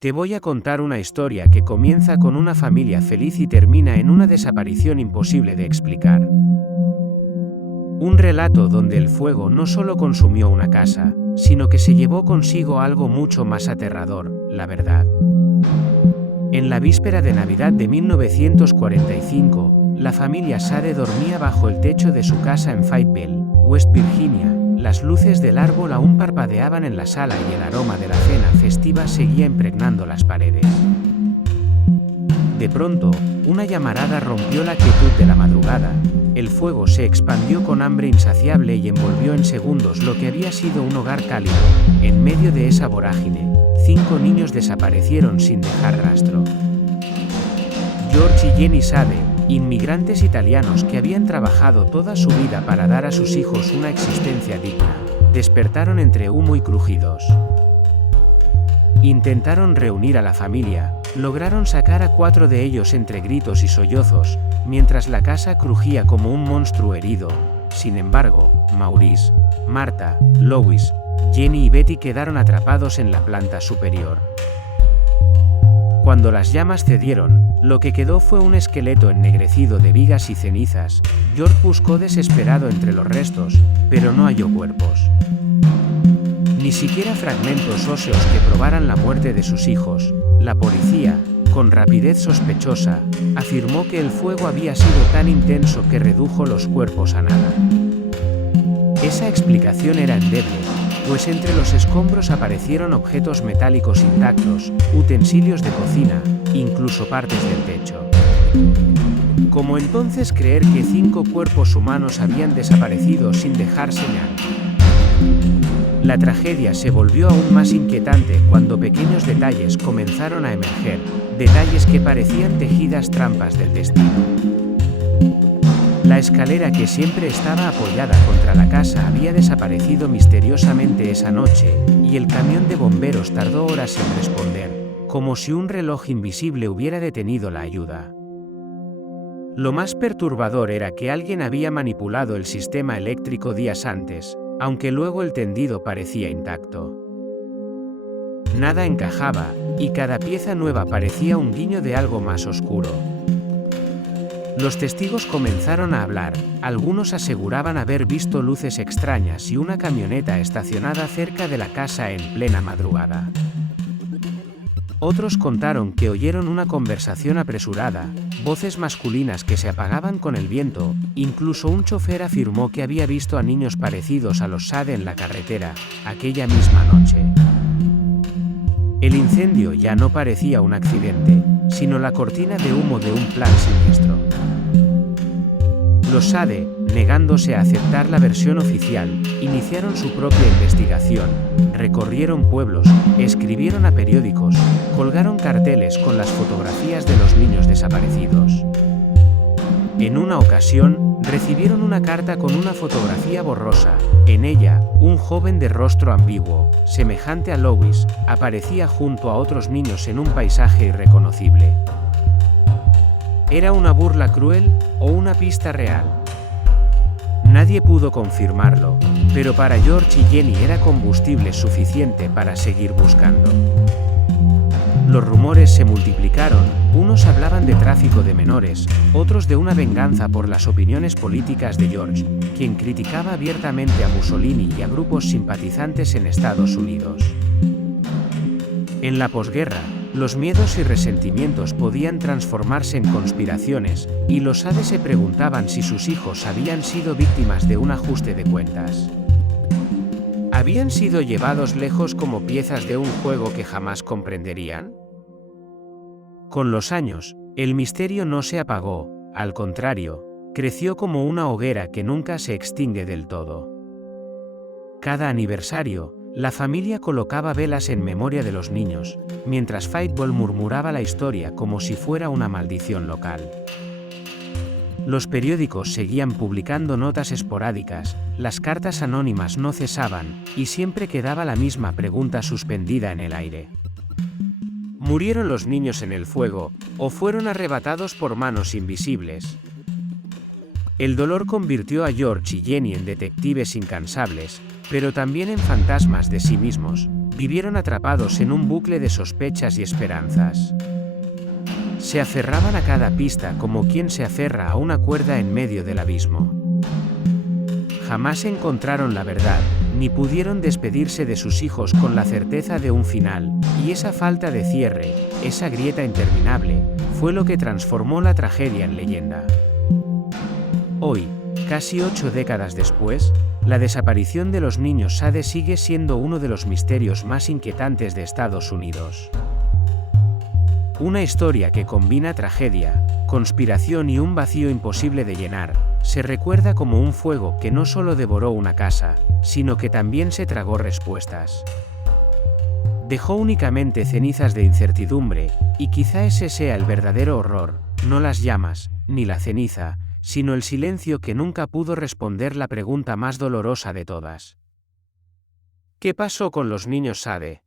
Te voy a contar una historia que comienza con una familia feliz y termina en una desaparición imposible de explicar. Un relato donde el fuego no solo consumió una casa, sino que se llevó consigo algo mucho más aterrador, la verdad. En la víspera de Navidad de 1945, la familia Sade dormía bajo el techo de su casa en Fayetteville, West Virginia. Las luces del árbol aún parpadeaban en la sala y el aroma de la cena festiva seguía impregnando las paredes. De pronto, una llamarada rompió la quietud de la madrugada. El fuego se expandió con hambre insaciable y envolvió en segundos lo que había sido un hogar cálido. En medio de esa vorágine, 5 niños desaparecieron sin dejar rastro. George y Jenny Sade, inmigrantes italianos que habían trabajado toda su vida para dar a sus hijos una existencia digna, despertaron entre humo y crujidos. Intentaron reunir a la familia, lograron sacar a 4 de ellos entre gritos y sollozos, mientras la casa crujía como un monstruo herido. Sin embargo, Maurice, Martha, Louis, Jenny y Betty quedaron atrapados en la planta superior. Cuando las llamas cedieron, lo que quedó fue un esqueleto ennegrecido de vigas y cenizas. George buscó desesperado entre los restos, pero no halló cuerpos. Ni siquiera fragmentos óseos que probaran la muerte de sus hijos. La policía, con rapidez sospechosa, afirmó que el fuego había sido tan intenso que redujo los cuerpos a nada. Esa explicación era endeble, pues entre los escombros aparecieron objetos metálicos intactos, utensilios de cocina, incluso partes del techo. ¿Cómo entonces creer que 5 cuerpos humanos habían desaparecido sin dejar señal? La tragedia se volvió aún más inquietante cuando pequeños detalles comenzaron a emerger, detalles que parecían tejidas trampas del destino. La escalera que siempre estaba apoyada contra la casa había desaparecido misteriosamente esa noche, y el camión de bomberos tardó horas en responder, como si un reloj invisible hubiera detenido la ayuda. Lo más perturbador era que alguien había manipulado el sistema eléctrico días antes, aunque luego el tendido parecía intacto. Nada encajaba, y cada pieza nueva parecía un guiño de algo más oscuro. Los testigos comenzaron a hablar, algunos aseguraban haber visto luces extrañas y una camioneta estacionada cerca de la casa en plena madrugada. Otros contaron que oyeron una conversación apresurada, voces masculinas que se apagaban con el viento, incluso un chofer afirmó que había visto a niños parecidos a los Sade en la carretera, aquella misma noche. El incendio ya no parecía un accidente, sino la cortina de humo de un plan siniestro. Los Sade, negándose a aceptar la versión oficial, iniciaron su propia investigación, recorrieron pueblos, escribieron a periódicos, colgaron carteles con las fotografías de los niños desaparecidos. En una ocasión, recibieron una carta con una fotografía borrosa. En ella, un joven de rostro ambiguo, semejante a Louis, aparecía junto a otros niños en un paisaje irreconocible. ¿Era una burla cruel o una pista real? Nadie pudo confirmarlo, pero para George y Jenny era combustible suficiente para seguir buscando. Los rumores se multiplicaron, unos hablaban de tráfico de menores, otros de una venganza por las opiniones políticas de George, quien criticaba abiertamente a Mussolini y a grupos simpatizantes en Estados Unidos. En la posguerra, los miedos y resentimientos podían transformarse en conspiraciones, y los Sade se preguntaban si sus hijos habían sido víctimas de un ajuste de cuentas. ¿Habían sido llevados lejos como piezas de un juego que jamás comprenderían? Con los años, el misterio no se apagó, al contrario, creció como una hoguera que nunca se extingue del todo. Cada aniversario, la familia colocaba velas en memoria de los niños, mientras Fayetteville murmuraba la historia como si fuera una maldición local. Los periódicos seguían publicando notas esporádicas, las cartas anónimas no cesaban, y siempre quedaba la misma pregunta suspendida en el aire. ¿Murieron los niños en el fuego, o fueron arrebatados por manos invisibles? El dolor convirtió a George y Jenny en detectives incansables, pero también en fantasmas de sí mismos. Vivieron atrapados en un bucle de sospechas y esperanzas. Se aferraban a cada pista como quien se aferra a una cuerda en medio del abismo. Jamás encontraron la verdad, ni pudieron despedirse de sus hijos con la certeza de un final, y esa falta de cierre, esa grieta interminable, fue lo que transformó la tragedia en leyenda. Hoy, casi 8 décadas después, la desaparición de los niños Sade sigue siendo uno de los misterios más inquietantes de Estados Unidos. Una historia que combina tragedia, conspiración y un vacío imposible de llenar, se recuerda como un fuego que no solo devoró una casa, sino que también se tragó respuestas. Dejó únicamente cenizas de incertidumbre, y quizá ese sea el verdadero horror, no las llamas, ni la ceniza, sino el silencio que nunca pudo responder la pregunta más dolorosa de todas. ¿Qué pasó con los niños Sade?